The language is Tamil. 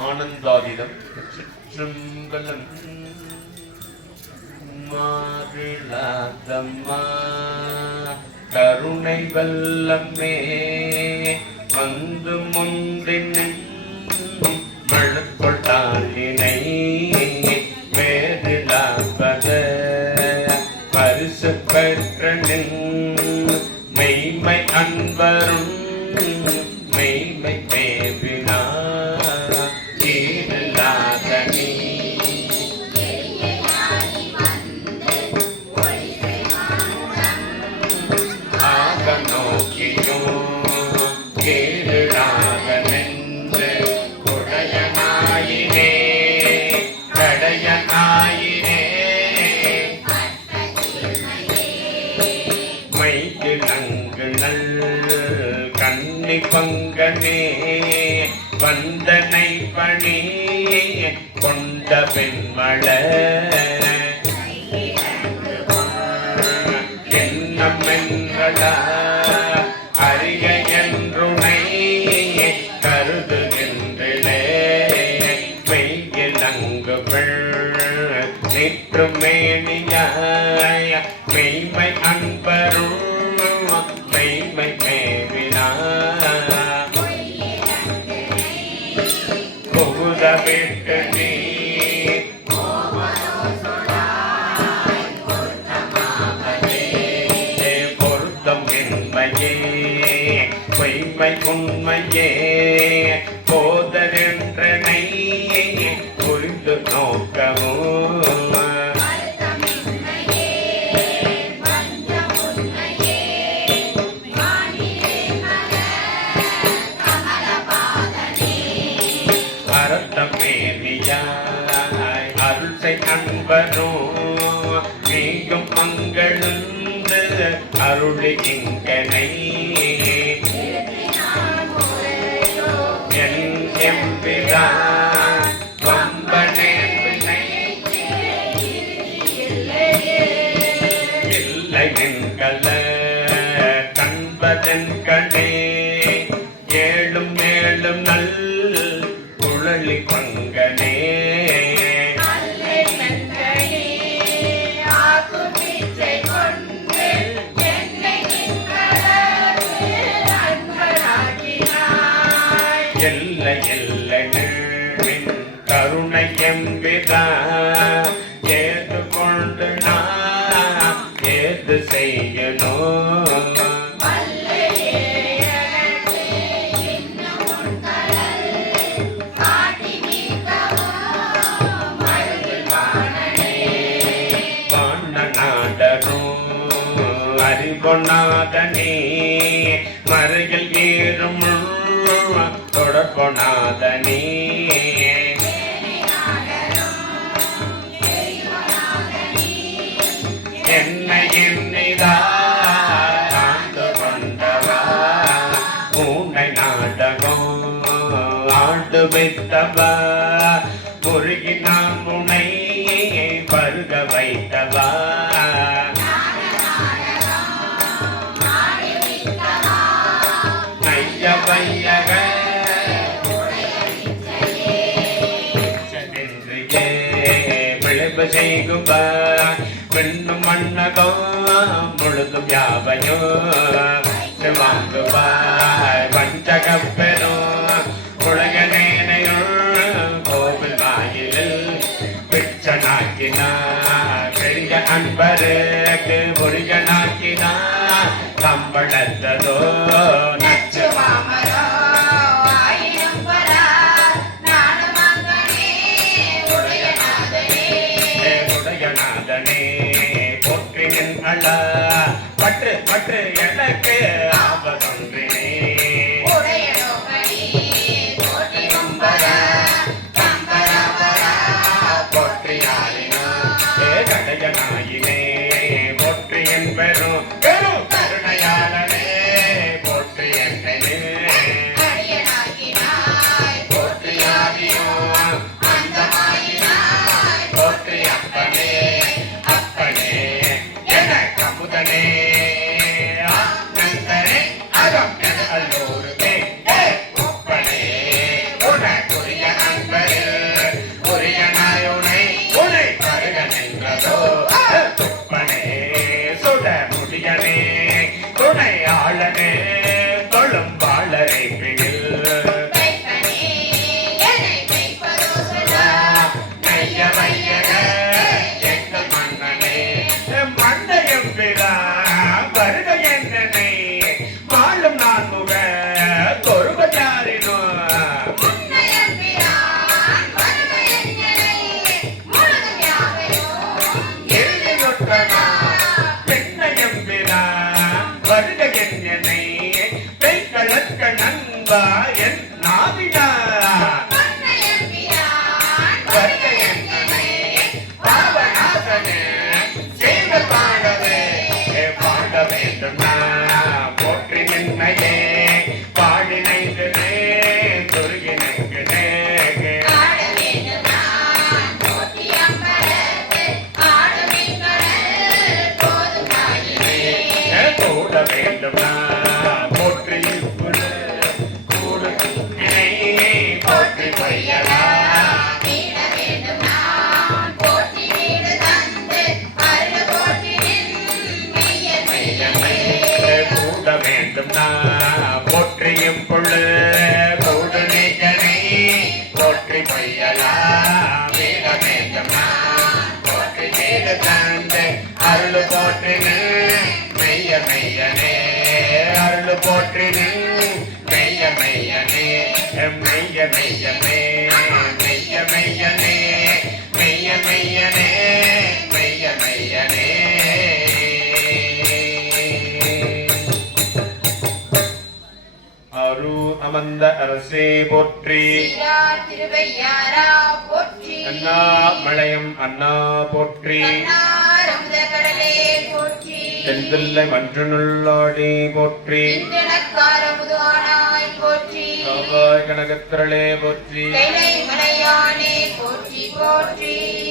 ஆனந்தாதிதம் சிற்றம்பலம் மாறிலாதம்மா கருணை வல்லமே வந்து முந்தின் மழக்கொட்டான் வந்தனை பணி கொண்ட பெண்மள எண்ணம் என்றடா அறிய என்றுனை கருதுகின்றே மெய்யிலங்கு நிற்று மேனியாய உண்மையே. போதரென்றனை புரிந்து நோக்கமோ அறத்தம் மேலியாய் அருள்சை அன்பரோ கண்பதன் ஏழும் மேலும் நல் குழலி பங்கனே. எல்லை எல்லை கருணை எம்பிதா ஏது கொண்டு நான் ஏது செய்யணும்? அறிவொண்ணாதனே மறைகள் ஏறும் தொடர்பொணாதனே என்னை என்னைதா ஆண்டு கொண்டவா? உன்னை நாடகம் ஆண்டு வைத்தவா முருகி நான் உன்னை பருக வைத்த விளைவு செய்குபா பெண்ணும் மன்னகோ முழுதும் யாவையோ சிவாங்குபாய் பஞ்சகப் உலக உலகனேனையுள் கோவில் வாயிலில் பிச்சனாக்கினார் பெரிய அன்பருக்கு முருகனாக்கினா கம்பளத்ததோ பற்று அன்பா என் நாவினார். போற்றி நின்மையே பாடினைந்தனே துருகினே கூட வேண்டுமா வேண்டும் போற்றியும் புள்ளு கூடு நீக்கனை போற்றி பொய்யலா வீட வேண்டும் போற்றி வீடு தந்து அருள் போற்றினு மெய்ய மெய்யனே அருள் போற்றினு. அமர்ந்த அரசே போற்றி. அண்ணா மலையம் அண்ணா போற்றி. தென்தில்லை மன்றுள்ளாடி போற்றி. கனகத்திரளே போற்றி போற்றி.